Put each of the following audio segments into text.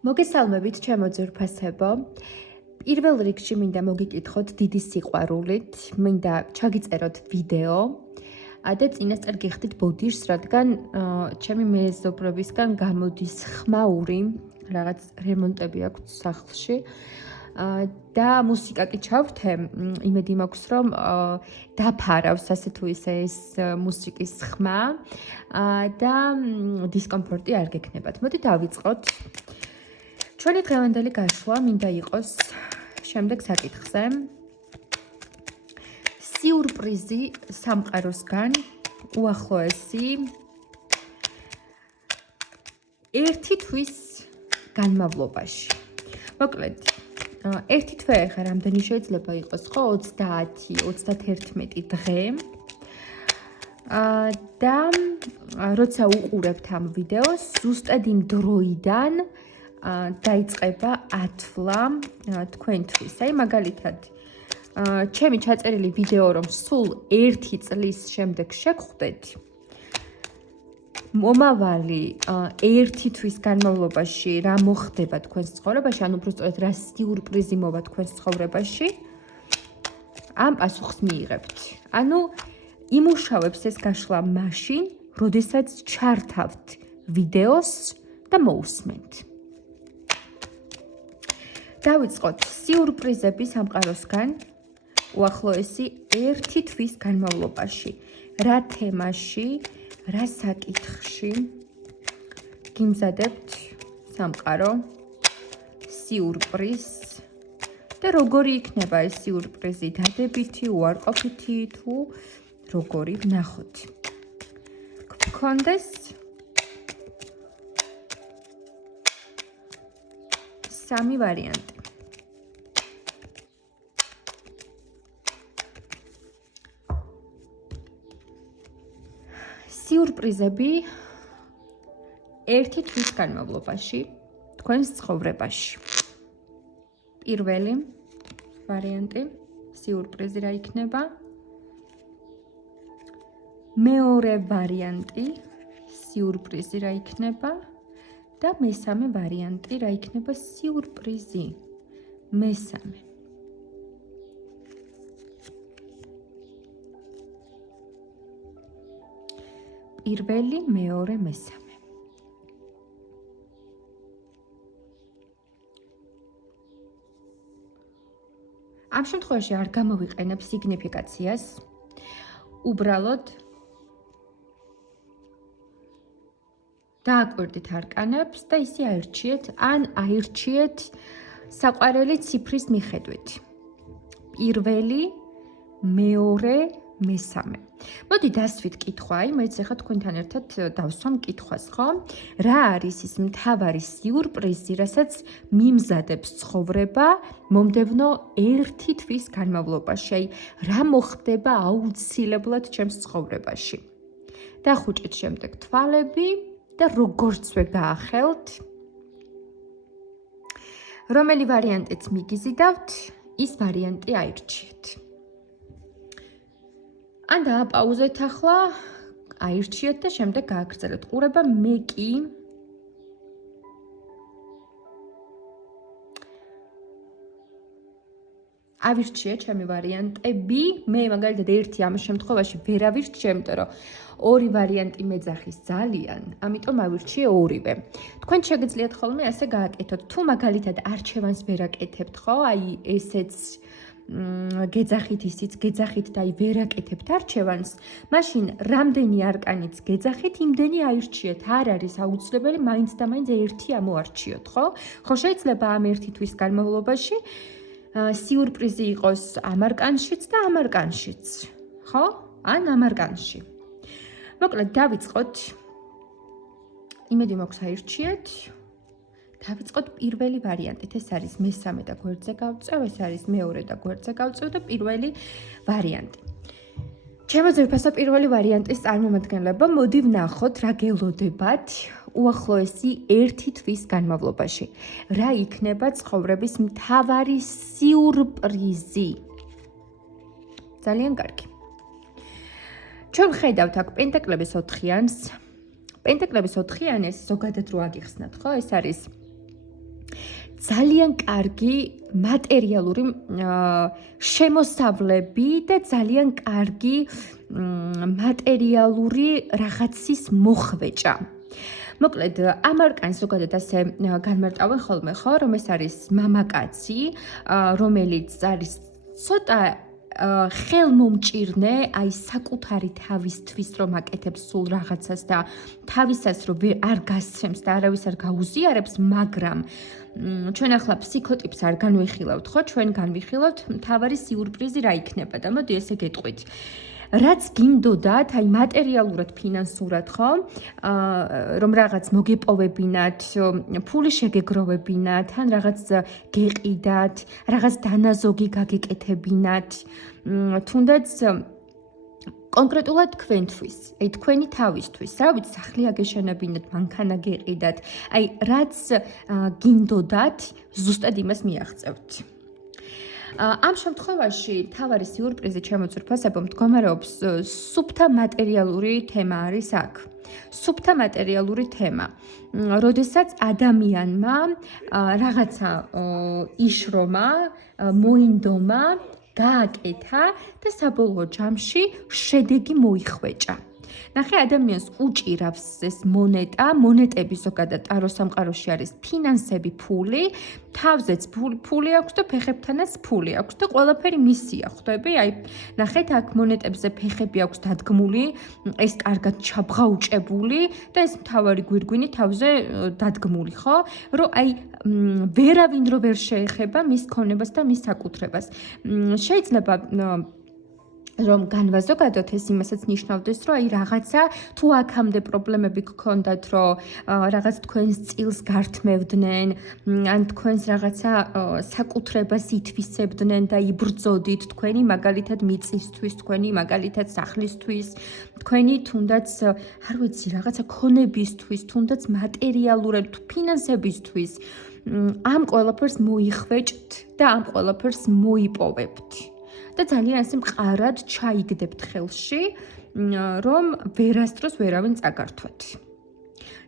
მოგესალმებით, ჩემო ძვირფასებო. პირველ რიგში მინდა მოგიკითხოთ დიდი სიყვარულით, მინდა ჩაგიწეროთ ვიდეო და წინასწარ გიხდით ბოდიშს, რადგან ჩემი მეზობლებისგან გამოდის ხმაური, რაღაც რემონტები აქვს სახლში. და მუსიკა კი ჩავრთე, იმედი მაქვს, რომ დაფარავს ასე თუ ისე ეს მუსიკის ხმა და დისკომფორტი არ გექნებათ. მოდი დავიწყოთ. ჩვენი დღევანდელი გაშლა მინდა იყოს შემდეგ საკითხზე. სიურპრიზი სამყაროსგან უახლოესი 1 თვის განმავლობაში. მოკლედ, 1 თვე ხა რამდენი შეიძლება იყოს, ხო? 30, 31 დღე. და როცა უყურებთ ამ ვიდეოს, ზუსტად იმ დროიდან დაიწყება ათვლა თქვენთვის. აი მაგალითად, ჩემი ჩაწერილი ვიდეო რომ სულ 1 წლის შემდეგ შეგხვდეთ, მომავალი 1 თვის განმავლობაში რა მოხდება თქვენს ცხოვრებაში, ანუ უბრალოდ რა სიურპრიზი მოვა თქვენს ცხოვრებაში, ამ პასუხს მიიღებთ. ანუ იმუშავებს ეს გაშლა მაშინ, როდესაც ჩართავთ ვიდეოს და მოусმენთ. დავიწყოთ სიურპრიზები სამყაროსგან უახლოესი 1 თვის განმავლობაში. რა თემაში, რა საკითხში გიმზადებთ სამყარო სიურპრიზს და როგორი იქნება ეს სიურპრიზი, დადებითი, უარყოფითი თუ როგორი ვნახოთ. გქონდეს სამი ვარიანტი. სიურპრიზები 1 თვის განმავლობაში თქვენს ცხოვრებაში. პირველი ვარიანტი, სიურპრიზი რა იქნება? მეორე ვარიანტი, სიურპრიზი რა იქნება? და მესამე ვარიანტი, რა იქნება სიურპრიზი? მესამე. პირველი, მეორე, მესამე. ამ შემთხვევაში არ გამოვიყენებ სიგნიფიკაციას. უბრალოდ დააკვირდით არკანებს და ისე აირჩიეთ, ან აირჩიეთ საყვარელი ციფრის მიხედვით. პირველი, მეორე, მესამე. მოდი დასვით კითხვა, მეც ახლა თქვენთან ერთად დავსვამ კითხვას, ხო? რა არის ის მთავარი სიურპრიზი, რასაც მიმზადებს ცხოვრება მომდევნო 1 თვის განმავლობაში? აი, რა მოხდება აუცილებლად ჩემს ცხოვრებაში? დახუჭეთ შემდეგ თვალები და როგორცვე გაახელთ. რომელი ვარიანტიც მიგიზიდავთ, ის ვარიანტი აირჩიეთ. ან დააპაუზეთ ახლა, აირჩიეთ და შემდეგ გააგრძელოთ ყურება. მე კი ავირჩიე ჩემი ვარიანტები. მე მაგალითად ერთი ამ შემთხვევაში ვერ ავირჩიე, იმიტომ რომ ორი ვარიანტი მეძახის ძალიან, ამიტომ ავირჩიე ორივე. თქვენ შეგიძლიათ ხოლმე ასე გააკეთოთ. თუ მაგალითად არჩევანს ვერ აკეთებთ, ხო? აი ესეც გეძახით, ისიც გეძახით და აი ვერ აკეთებთ არჩევანს, მაშინ რამდენი არკანიც გეძახით, იმდენი აირჩიეთ. არ არის აუცილებელი მაინც და მაინც ერთი ამოარჩიოთ, ხო? ხო შეიძლება ამ 1 თვის განმავლობაში სიურპრიზი იყოს ამ არკანშიც და ამ არკანშიც, ხო? ან ამ არკანში. მოკლედ დავიწყოთ. იმედი მაქვს აირჩიეთ. დავიწყოთ პირველი ვარიანტით. ეს არის მესამე და გვერდზე გავწევ, ეს არის მეორე და გვერდზე გავწევ და პირველი ვარიანტი. ჩემო ძვირფასო, პირველი ვარიანტის წარმომადგენლება, მოდი ვნახოთ რა გელოდებათ უახლოესი 1 თვის განმავლობაში. რა იქნება ცხოვრების მთავარი სიურპრიზი? ძალიან კარგი. ჩვენ ხედავთ აქ პენტაკლების 4-იანს. პენტაკლების 4-იანი, ეს ზოგადად რო აგიხსნათ, ხო? ეს არის ძალიან კარგი მატერიალური შემოსავლები და ძალიან კარგი მატერიალური რაღაცის მოხვეჭა. მოკლედ, ამ არკანს ზოგადად ასე განმარტავენ ხოლმე, ხო, რომ ეს არის მამაკაცი, რომელიც არის ცოტა ხელმომჭირნე, აი საკუთარი თავისთვის რომ აკეთებს სულ რაღაცას და თავისას რომ არ გასცემს და არავის არ გაუზიარებს, მაგრამ ჩვენ ახლა ფსიქოტიპს არ განვიხილავთ, ხო? ჩვენ განვიხილავთ მთავარი სიურპრიზი რა იქნება და მოდი ესე გეტყვით. რაც გინდოდათ, აი მატერიალურად, ფინანსურად, ხო? რომ რაღაც მოგეპოვებინათ, ფული შეგეგროვებინათ, ან რაღაც გეყიდათ, რაღაც დანაზოგი გაგეკეთებინათ, თუნდაც კონკრეტულად თქვენთვის, აი თქვენი თავისთვის, რა ვიცი, სახლი აგეშენებინათ, მანქანა გეყიდათ, აი რაც გინდოდათ, ზუსტად იმას მიაღწევთ. ამ შემთხვევაში თავარი სიურპრიზი ჩემოძვრფასებო მდგომარეობს სუფთა მატერიალური თემა არის აქ. სუფთა მატერიალური თემა. როდესაც ადამიანმა რაღაცა იშრომა, მოინდომა, გააკეთა და საბოლოო ჯამში შედეგი მოიხვეჭა. ნახე, ადამიანს უჭირავს ეს მონეტები ზოგადად ტარო სამყაროში არის ფინანსები, ფული, თავზეც ფული აქვს და ფეხებთანაც ფული აქვს და ყველაფერი მისია, ხვდები? აი, ნახეთ, აქ მონეტებზე ფეხები აქვს დადგმული, ეს კარგად ჩაბღაუჭებული და ეს მთავარი გვირგვინი თავზე დადგმული, ხო? რომ აი ვერავინ რო ვერ შეეხება მის ქონებას და მის საკუთრებას. შეიძლება რომ განვაზოგადოთ ეს იმასაც ნიშნავდეს, რომ აი რაღაცა თუ აქამდე პრობლემები გქონდათ, რომ რაღაც თქვენს წილს გართმევდნენ, ან თქვენს რაღაცა საკუთრებას ითვისებდნენ და იბრძოდით თქვენი მაგალითად მიწისთვის, თქვენი მაგალითად სახლისთვის, თქვენი თუნდაც, არ ვიცი, რაღაცა ქონებისთვის, თუნდაც მატერიალურად, ფინანსებისთვის, ამ ყველაფერს მოიხვეჭთ და ამ ყველაფერს მოიპოვებთ. და ძალიან ასე მყარად ჩაიგდებთ ხელში, რომ ვერასდროს ვერავინ წაგართვათ.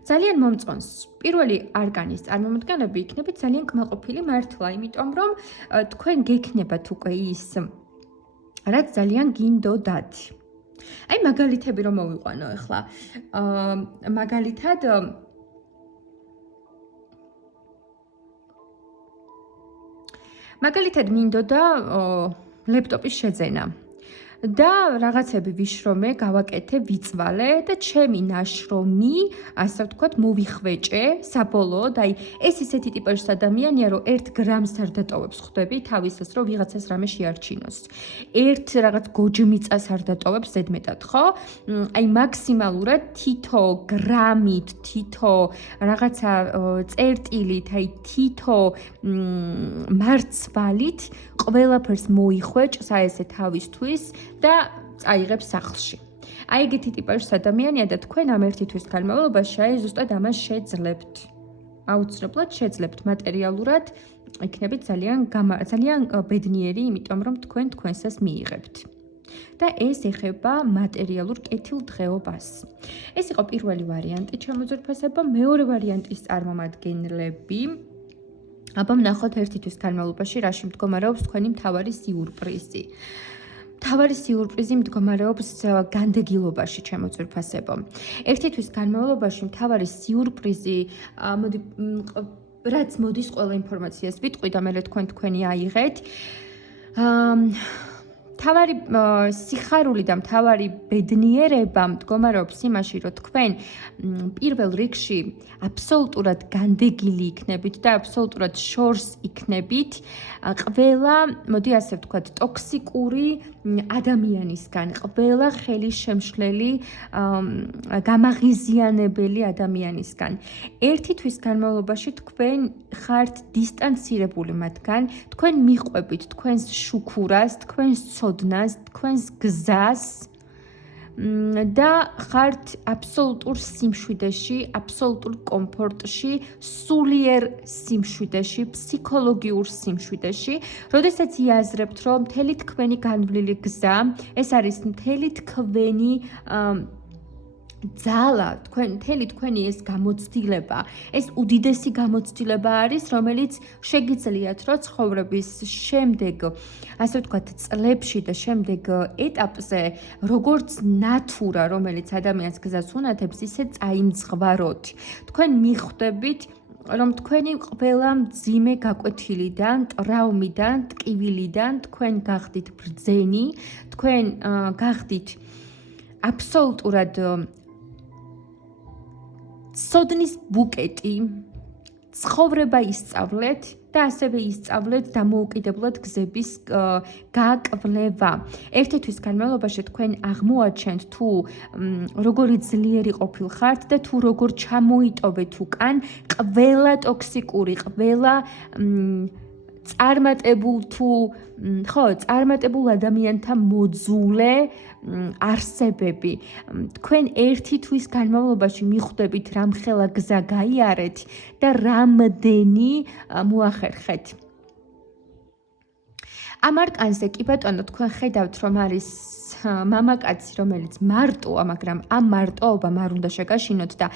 ძალიან მომწონს. პირველი არკანის წარმომადგენლები იქნებით ძალიან კმაყოფილი მართლა, იმიტომ რომ თქვენ გექნებათ უკვე ის, რაც ძალიან გინდოდათ. აი მაგალითები რომ მოვიყვანო ახლა. მაგალითად მინდოდა ლეპტოპის შეძენა და რაღაცები ვიშრომე, გავაკეთე, ვიწვალე და ჩემი ნაშრომი, ასე ვთქვათ, მოვიხვეჭე საბოლოოდ, აი ეს ისეთი ტიპის ადამიანია, რომ 1 გრამს არ დატოვებს, ხვდები, თავისას, რომ ვიღაცას რამე შეარჩინოს. ერთ რაღაც გოჯმიწას არ დატოვებს ზედმეტად, ხო? აი მაქსიმალურად თითო გრამით, თითო რაღაცა წერტილით, აი თითო მარცვალით ყველაფერს მოიხვეჭს აი ესე თავისთვის და წაიღებს სახლში. აი ეგეთი ტიპის ადამიანია და თქვენ ამ ერთი თვის განმავლობაში აი ზუსტად ამას შეძლებთ. აუცილებლად შეძლებთ მატერიალურად, იქნებით ძალიან ბედნიერი, იმიტომ რომ თქვენ თქვენსას მიიღებთ. და ეს ეხება მატერიალურ კეთილდღეობას. ეს იყო პირველი ვარიანტი ჩემოძვრფასებო, მეორე ვარიანტის წარმომადგენლები. აბა ვნახოთ ერთი თვის განმავლობაში რაში მდგომარეობს თქვენი მთავარი სიურპრიზი. მთავარი სიურპრიზი მდგომარეობს განდეგილობაში ჩემოძვრფასებო. ერთი თვის განმავლობაში მთავარი სიურპრიზი, რაც მოდის ყველა ინფორმაციას ვიტყვი და მე თქვენი აიღეთ. მთავარი სიხარული და მთავარი ბედნიერება მდგომარეობს იმაში, რომ თქვენ პირველ რიგში აბსოლუტურად განდეგილი იქნებით და აბსოლუტურად შორს იქნებით ყველა, მოდი ასე ვთქვათ, ტოქსიკური ადამიანისგან, ყველა ხელისშემშლელი გამაღიზიანებელი ადამიანისგან. ერთი თვის განმავლობაში თქვენ ხართ დისტანცირებული მათგან, თქვენ მიყვებით თქვენს შუქურას, თქვენს ცოდნას, თქვენს გზას და ხართ აბსოლუტურ სიმშვიდეში, აბსოლუტურ კომფორტში, სულიერ სიმშვიდეში, ფსიქოლოგიურ სიმშვიდეში, როდესაც იაზრებთ, რომ მთელი თქვენი განვლილი გზა, ეს არის მთელი თქვენი ძალა, მთელი თქვენი ეს გამოცდილება, ეს უდიდესი გამოცდილება არის, რომელიც შეგიძლიათ, რომ ცხოვრების შემდეგ, ასე ვთქვათ, წლებში და შემდეგ ეტაპზე, როგორც ნათურა, რომელიც ადამიანს გზას უნათებს, ისე წაიმძღვაროთ. თქვენ მიხვდებით, რომ თქვენი ყველა მძიმე გაკვეთილიდან, ტრაუმიდან, ტკივილიდან თქვენ გახდით ბრძენი, თქვენ გახდით აბსოლუტურად სოდნის ბუკეტი, ცხოვრება ისწავლეთ და ასევე ისწავლეთ დამოუკიდებლად გზების გაკვლევა. ერთი თვის განმავლობაში თქვენ აღმოაჩენთ თუ როგორი ძლიერი ყოფილხართ და თუ როგორ ჩამოიტოვეთ უკან ყველა ტოქსიკური, ყველა წარმატებულ ადამიანთა მოძულე არსებები. თქვენ ერთი თვის განმავლობაში მიხვდებით რამხელა გზა გაიარეთ და რამდენი მოახერხეთ. ამ არკანზე კი ბატონო თქვენ ხედავთ რომ არის მამაკაცი რომელიც მარტოა, მაგრამ ამ მარტოობამ არ უნდა შეგაშინოთ და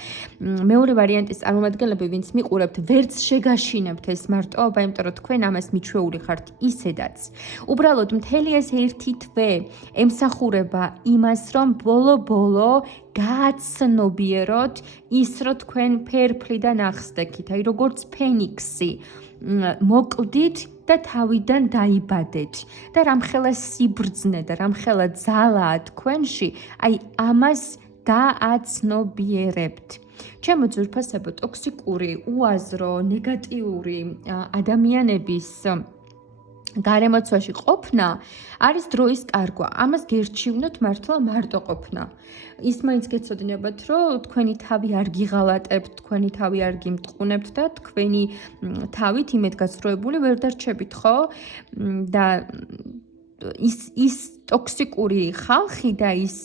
მეორე ვარიანტის წარმომადგენლები ვინც მიყურებთ ვერც შეგაშინებთ ეს მარტოობა, იმიტომ რომ თქვენ ამას მიჩვეული ხართ ისედაც. უბრალოდ მთელი ეს ერთი თვე ემსახურება იმას რომ ბოლო გააცნობიეროთ ის რომ თქვენ ფერფლიდან ახსდექით, აი როგორც ფენიქსი მოკვდით და თავიდან დაიბადეთ და რამხელა სიბრძნე და რამხელა ძალაა თქვენში, აი ამას გააცნობიერებთ. ჩემო ძვირფასებო, ტოქსიკური, უაზრო, ნეგატიური ადამიანების გარემოცვაში ყოფნა არის დროის კარგვა. ამას გერჩივნოთ მართლა მარტო ყოფნა. ის მაინც გეცოდინებათ, რომ თქვენი თავი არ გიღალატებთ, თქვენი თავი არ გიმტყუნებთ და თქვენი თავით იმედგაცრუებული ვერ დარჩებით, ხო? და ის ტოქსიკური ხალხი და ის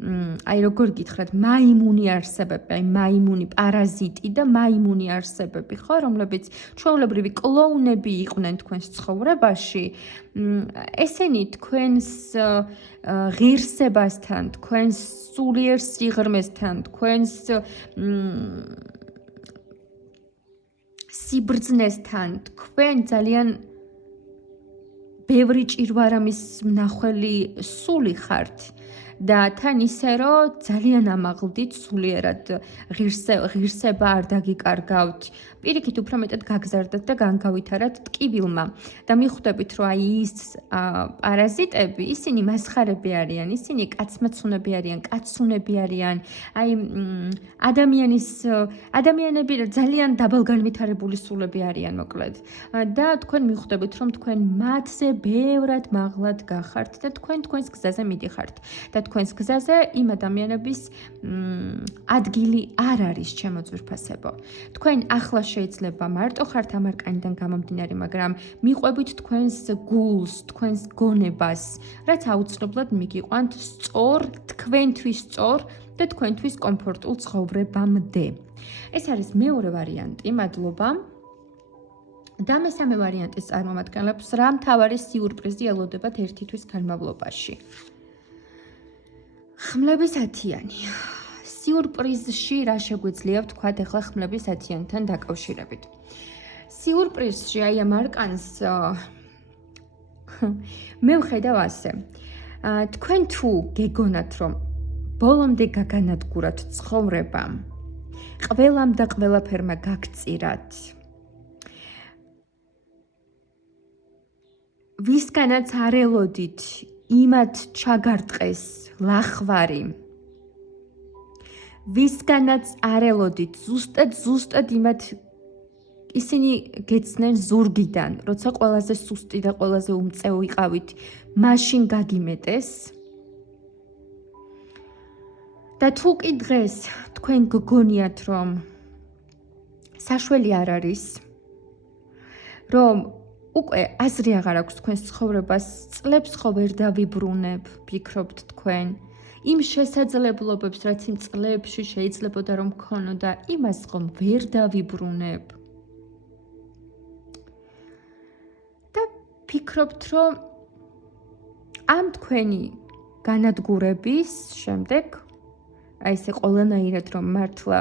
აი როგორ გითხრათ, მაიმუნი არსებები, აი მაიმუნი პარაზიტი და მაიმუნი არსებები, ხო, რომლებიც ჩვეულებრივი კლოუნები იყვნენ თქვენს ცხოვრებაში, ესენი თქვენს ღირსებასთან, თქვენს სულიერ სიღრმესთან, თქვენს სიბრძნესთან, თქვენ ძალიან ბევრი ჭირვარამის მნახველი სული ხართ. და თან ისე რომ ძალიან ამაღლდით სულიერად ღირსება არ დაგიკარგავთ. პირიქით უფრო მეტად გაგზარდათ და განგავითარათ ტკივილმა და მიხვდებით რომ აი ის პარაზიტები, ისინი მასხარები არიან, ისინი კაცმაცუნები არიან, კაცუნები არიან, აი ადამიანები ძალიან დაბალგანვითარებული სულები არიან მოკლედ. და თქვენ მიხვდებით რომ თქვენ მათზე ბევრად მაღლად გახართ და თქვენ თქვენს გზაზე მიდიხართ. და თქვენს გზაზე იმ ადამიანების ადგილი არ არის, ჩემო ძვირფასებო. თქვენ ახლა შეიძლება მარტო ხართ ამ არკანიდან გამომდინარე, მაგრამ მიყვებით თქვენს გულს, თქვენს გონებას, რაც აუცილებლად მიგიყვანთ სწორ, თქვენთვის სწორ და თქვენთვის კომფორტულ ცხოვრებამდე. ეს არის მეორე ვარიანტი, მადლობა. და მესამე ვარიანტის წარმომადგენლებს რა მთავარი სიურპრიზი ელოდებათ ერთი თვის განმავლობაში. ხმლების ათიანი. სიურპრიზში რა შეგვიძლია ვთქვათ ახლა ხმლების ათიანთან დაკავშირებით. სიურპრიზში აი ამ არკანს მე ვხედავ ასე. თქვენ თუ გეგონათ რომ ბოლომდე გაგანადგურათ ცხოვრება, ყველამ და ყველაფერმა გაგწირათ, ვისგანაც არ ელოდით იმათ ჩაგარტყეს ლახვარი, ვისგანაც არ ელოდით ზუსტად იმათ ისინი გეცნენ ზურგიდან, როცა ყველაზე სუსტი და ყველაზე უმწეო იყავით, მაშინ გაგიმეტეს. და თუ კი დღეს თქვენ გგონიათ რომ საშველი არ არის, რომ უკვე აზრი აღარ აქვს თქვენს ცხოვრებას, წლებს ხო ვერ დავიბრუნებ, ფიქრობთ თქვენ, იმ შესაძლებლობებს, რაც იმ წლებში შეიძლებოდა რომ მქონოდა, იმას ხომ ვერ დავიბრუნებ. და ფიქრობთ, რომ ამ თქვენი განადგურების შემდეგ აი ესე ყველანაირად რომ მართლა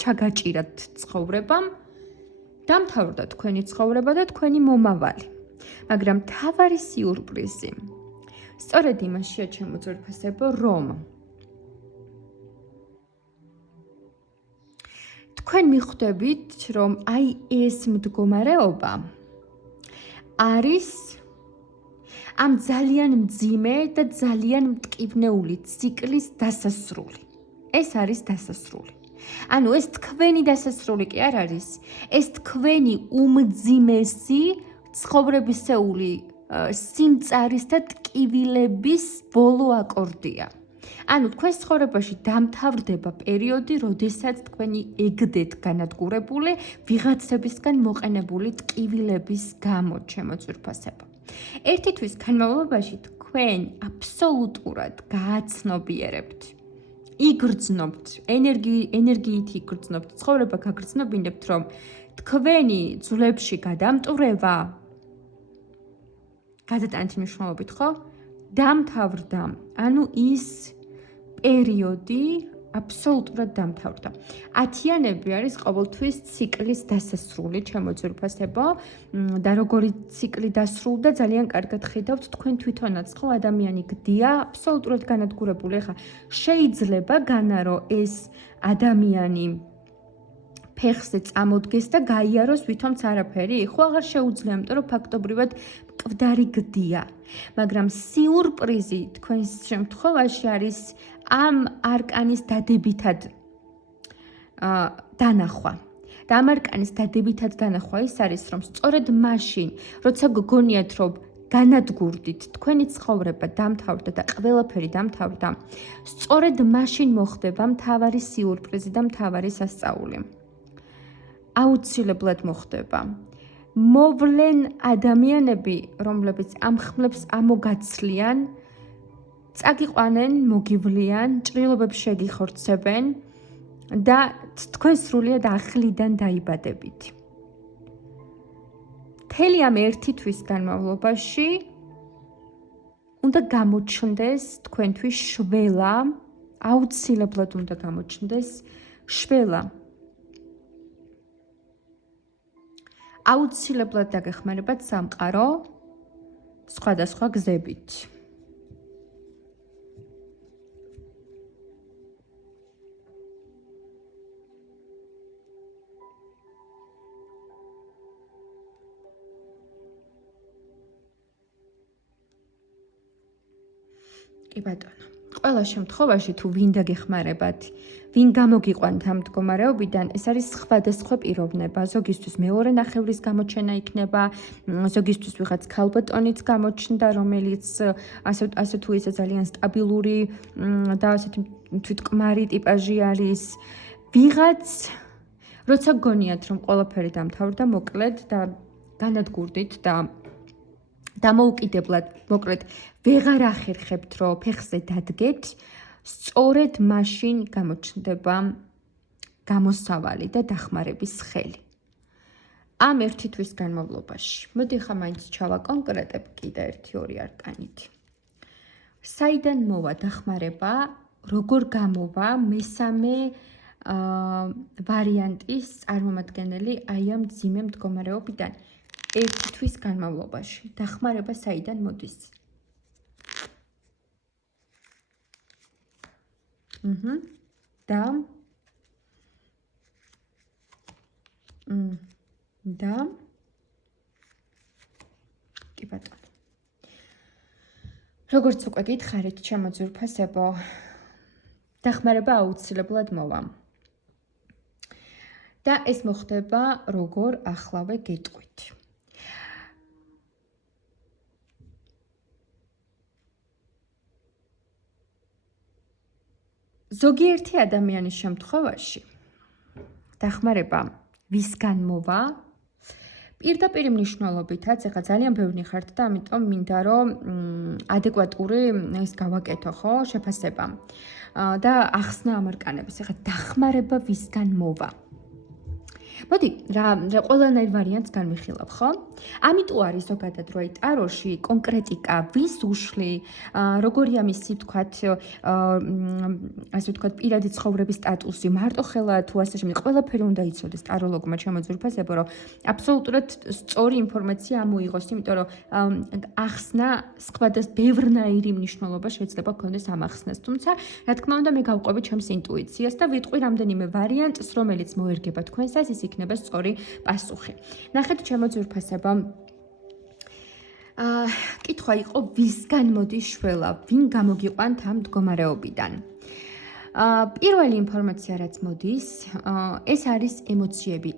ჩაგაჭირათ ცხოვრებამ, დამთავრდა თქვენი ცხოვრება და თქვენი მომავალი. მაგრამ თავარი სიურპრიზი სწორედ იმაშია ჩემო ძვირფასებო, რომ თქვენ მიხვდებით, რომ აი ეს მდგომარეობა არის ამ ძალიან მძიმე და ძალიან მტკივნეული ციკლის დასასრული. ეს არის დასასრული. ანუ ეს თქვენი დასასრული კი არ არის, ეს თქვენი უმძიმესი ცხოვრებისეული სიმწარის და ტკივილების ბოლო აკორდია. ანუ თქვენ ცხოვრებაში დამთავრდება პერიოდი, როდესაც თქვენი ეგდეთ განადგურებული ვიღაცებისგან მოყენებული ტკივილების გამო, ჩემო ძვირფასებო. ერთი თვის განმავლობაში თქვენ აბსოლუტურად გააცნობიერებთ. იგრძნობთ, ენერგიით იგრძნობთ, ცხოვრება გაგრძნობინებთ, რომ თქვენი ძვლებში გადამტვრევა გადატანითი მნიშვნელობით, ხო? დამთავრდა. ანუ ის პერიოდი აბსოლუტურად დამთავრდა. ათიანები არის ყოველთვის ციკლის დასასრული, ჩემო ძვირფასებო, და როგორი ციკლი დასრულდა, ძალიან კარგად ხედავთ თქვენ თვითონაც, ხო, ადამიანი გდია აბსოლუტურად განადგურებული. ახლა შეიძლება განარო ეს ადამიანი ფეხზე წამოდგეს და გაიაროს ვითომც არაფერი, ხო აღარ შეუძლია, იმიტომ რომ ფაქტობრივად მკვდარი გდია. მაგრამ სიურპრიზი თქვენს შემთხვევაში არის ამ არკანის დადებითად დანახვა. და ამ არკანის დადებითად დანახვა ის არის, რომ სწორედ მაშინ, როცა გგონიათ, რომ განადგურდით, თქვენი ცხოვრება დამთავრდა და ყველაფერი დამთავრდა, სწორედ მაშინ მოხდება მთავარი სიურპრიზი და მთავარი სასწაული. აუცილებლად მოხდება. მოვლენ ადამიანები, რომლებიც ამ ხმლებს ამოგაცლიან, წაგიყვანენ, მოგივლიან, ჭრილობებს შეგიხორცებენ და თქვენ სრულიად ახლიდან დაიბადებით. მთელი ამ ერთი თვის განმავლობაში უნდა გამოჩნდეს თქვენთვის შველა, აუცილებლად უნდა გამოჩნდეს შველა. აუცილებლად დაგეხმარებათ სამყარო სხვადასხვა გზებით. კი ბატონო. ყველა შემთხვევაში თუ ვინ დაგეხმარებათ, ვინ გამოგიყვანთ ამ მდგომარეობიდან, ეს არის სხვადასხვა პიროვნება. ზოგისთვის მეორე ნახევრის გამოჩენა იქნება, ზოგისთვის ვიღაც ქალბატონიც გამოჩნდა, რომელიც ასე თუ ისე ძალიან სტაბილური და ასეთი თვითკმარი ტიპაჟი არის. ვიღაც როცა გგონიათ, რომ ყველაფერი დამთავრდა, მოკლედ და განადგურდით და დამოუკიდებლად, მოკლედ, ვეღარ ახერხებთ, რომ ფეხზე დადგეთ, სწორედ მაშინ გამოჩნდება გამოსავალი და დახმარების ხელი. ამ ერთი თვის განმავლობაში. მოდი ხა მაინც ჩავაკონკრეტებ კიდე 1-2 არკანით. საიდან მოვა დახმარება, როგორ გამოვა მესამე ვარიანტის წარმომადგენელი აი ამ მძიმე მდგომარეობიდან ერთი თვის განმავლობაში. დახმარება საიდან მოდის? და კი ბატონო. როგორც უკვე გითხარით, ჩემო ძვირფასებო, დახმარება აუცილებლად მოვა. და ეს მოხდება როგორ ახლავე გეტყვით. ზოგიერთი ადამიანის შემთხვევაში დახმარება ვისგან მოვა? პირდაპირ მნიშვნელობითაც, ეხლა ძალიან ბევრი ხართ და ამიტომ მინდა რომ ადეკვატური ეს გავაკეთო, ხო, შეფასება. და ახსნა ამ არკანების. ეხლა დახმარება ვისგან მოვა? მოდი, რა ყველანაირ ვარიანტს განვიხილავ, ხო? ამიტომ არის ზოგადად რო აი ტაროში კონკრეტიკა, ვის უშლი, როგორი ამისი ვთქვათ, ასე ვთქვათ, პირადი ცხოვრების სტატუსი, მარტო ხელა თუ ასე შემდეგ, ყველაფერი უნდა იცოდეს ტაროლოგმა შემოძვირფასებო, რომ აბსოლუტურად სწორი ინფორმაცია ამოიღოს, იმიტომ რომ ახსნა სხვადასხვა ბევრნაირი მნიშვნელობა შეიძლება გქონდეს ამ ახსნას. თუმცა, რა თქმა უნდა, მე გავყვები ჩემს ინტუიციას და ვიტყვი რამდენიმე ვარიანტს, რომელიც მოერგება თქვენსას, ის იქნება სწორი პასუხი. ნახეთ შემოძვირფასება. კითხვა იყო, ვისგან მოდის შველა, ვინ გამოგიყვანთ ამ მდგომარეობიდან? პირველი ინფორმაცია რაც მოდის, ეს არის ემოციები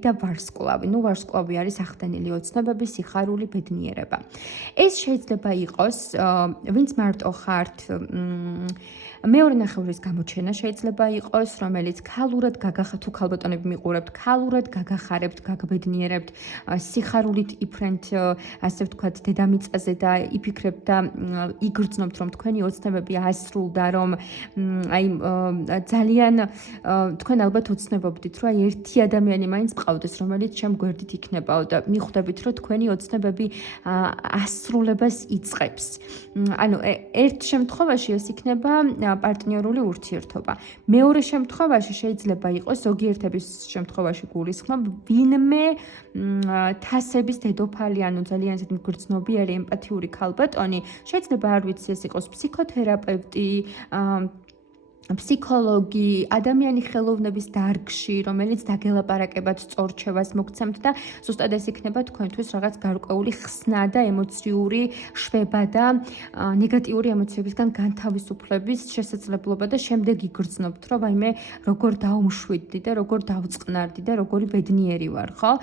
და ვარსკვლავი. ნუ ვარსკვლავი არის ახდენილი ოცნებები, სიხარული, ბედნიერება. ეს შეიძლება იყოს, ვინც მარტო ხართ, მეორე ნახევრის გამოჩენა შეიძლება იყოს, რომელიც ქალურად თუ ქალბატონები მიყურებთ, ქალურად გაგახარებთ, გაგბედნიერებთ, სიხარულით იფრენთ, ასე ვთქვათ, დედამიწაზე და იფიქრებთ და იგრძნობთ, რომ თქვენი ოცნებები ასრულდა, რომ აი ძალიან თქვენ ალბათ ოცნებობდით, რომ აი ერთი ადამიანი მაინც მყავდეს, რომელიც ჩემ გვერდით იქნებაო და მიხვდებით, რომ თქვენი ოცნებები ასრულებას იწყებს. ანუ ერთ შემთხვევაში ეს იქნება პარტნიორული ურთიერთობა. მეორე შემთხვევაში შეიძლება იყოს ზოგიერთების შემთხვევაში გულისხმობ ვინმე თასების დედოფალი, ანუ ძალიან ისეთი მგრძნობიარე ემპათიური ქალბატონი, შეიძლება არ ვიცი ეს იყოს ფსიქოთერაპევტი, ფსიქოლოგი, ადამიანი ხელოვნების დარგში, რომელიც დაგელაპარაკებად სწორჩევას მოგცემთ და ზუსტად ეს იქნება თქვენთვის რაღაც გარკვეული ხსნა და ემოციური შვება და ნეგატიური ემოციებისგან განთავისუფლების შესაძლებლობა და შემდეგ იგრძნობთ, რომ ვაიმე როგორ დაუმშვიდდი და როგორ დავწყნარდი და როგორი ბედნიერი ვარ, ხო?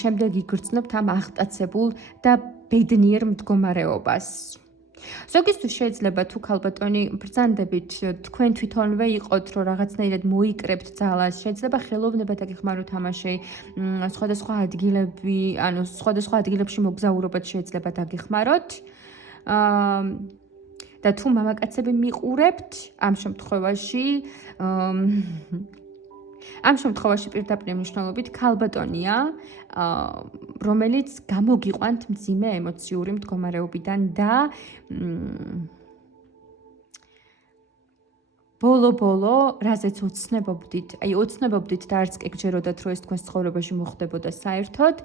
შემდეგ იგრძნობთ ამ აღტაცებულ და ბედნიერ მდგომარეობას. ზოგისთვის შეიძლება თუ ქალბატონი ბრძანდებით თქვენ თვითონვე იყოთ, რომ რაღაცნაირად მოიკრებთ ძალას, შეიძლება ხელოვნება დაგეხმაროთ თამაში, სხვადასხვა ადგილები, ანუ სხვადასხვა ადგილებში მოგზაურობად შეიძლება დაგეხმაროთ. და თუ მამაკაცები მიყურებთ, ამ შემთხვევაში პირდაპირ მნიშვნელობით ქალბატონია, რომელიც გამოგიყვანთ მძიმე ემოციური მდგომარეობიდან და ბოლო-ბოლო, რაზეც ოცნებობდით და არც კი გჯეროდათ, რომ ეს თქვენს ცხოვრებაში მოხდებოდა საერთოდ.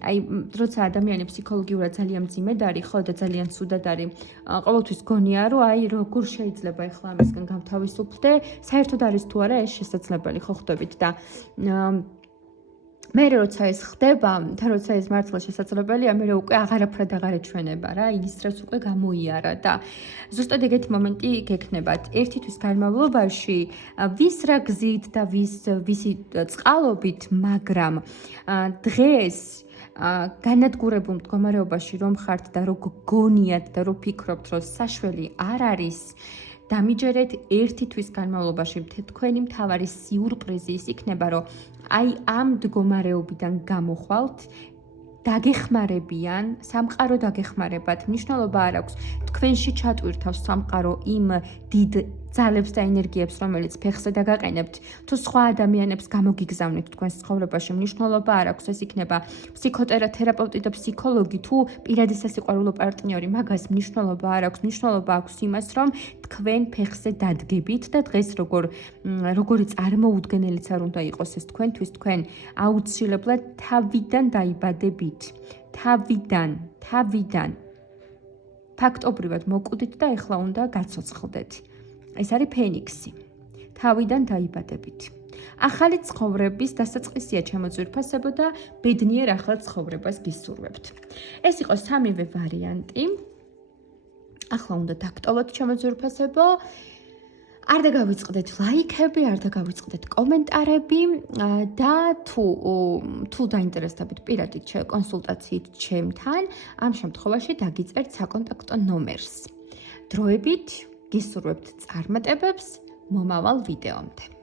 აი, როცა ადამიანი ფსიქოლოგიურად ძალიან მძიმედ არის, ხო და ძალიან ცუდად არის, ყოველთვის გონია, რომ აი, როგორ შეიძლება ახლა ამისგან გავთავისუფლდე, საერთოდ არის თუ არა ეს შესაძლებელი, ხო ხვდებით და მე როცა ეს ხდება და როცა ეს მართლა შესაძლებელია, მე უკვე აღარაფრად აღარ ეჩვენება რა, ის რაც უკვე გამოიარა და ზუსტად ეგეთი მომენტი გექნებათ. ერთი თვის განმავლობაში ვის რა გზით და ვისი წყალობით, მაგრამ დღეს განადგურებულ მდგომარეობაში რომ ხართ და რო გგონიათ და რო ფიქრობთ, რომ საშველი არ არის, დამიჯერეთ ერთი თვის განმავლობაში თქვენი მთავარი სიურპრიზი ის იქნება, რომ აი ამ მდგომარეობიდან გამოხვალთ, დაგეხმარებიან, სამყარო დაგეხმარებათ, მნიშვნელობა არ აქვს. თქვენში ჩატვირთავს სამყარო იმ დიდ ძალებს და ენერგიებს, რომელიც ფეხზე დაგაყენებთ, თუ სხვა ადამიანებს გამოგიგზავნით თქვენს ცხოვრებაში, მნიშვნელობა არ აქვს. ეს იქნება ფსიქოთერაპევტი და ფსიქოლოგი, თუ პირადი სასიყვარულო პარტნიორი, მაგას მნიშვნელობა არ აქვს. მნიშვნელობა აქვს იმას, რომ თქვენ ფეხზე დადგებით და დღეს როგორი წარმოუდგენელიც არ უნდა იყოს ეს თქვენთვის, თქვენ აუცილებლად თავიდან დაიბადებით. თავიდან. ფაქტობრივად მოკვდით და ეხლა უნდა გაცოცხლდეთ. ეს არის ფენიქსი. თავიდან დაიბადებით. ახალი ცხოვრების დასაწყისია შემოძვირფასებო და ბედნიერ ახალ ცხოვრებას გისურვებთ. ეს იყო სამივე ვარიანტი. ახლა უნდა დაგტოვოთ შემოძვირფასებო. არ დაგავიწყდეთ ლაიქები, არ დაგავიწყდეთ კომენტარები და თუ დაინტერესდებით პირადი კონსულტაციით ჩემთან, ამ შემთხვევაში დაგიწერთ საკონტაქტო ნომერს. დროებით გისურვებთ წარმატებებს მომავალ ვიდეომდე.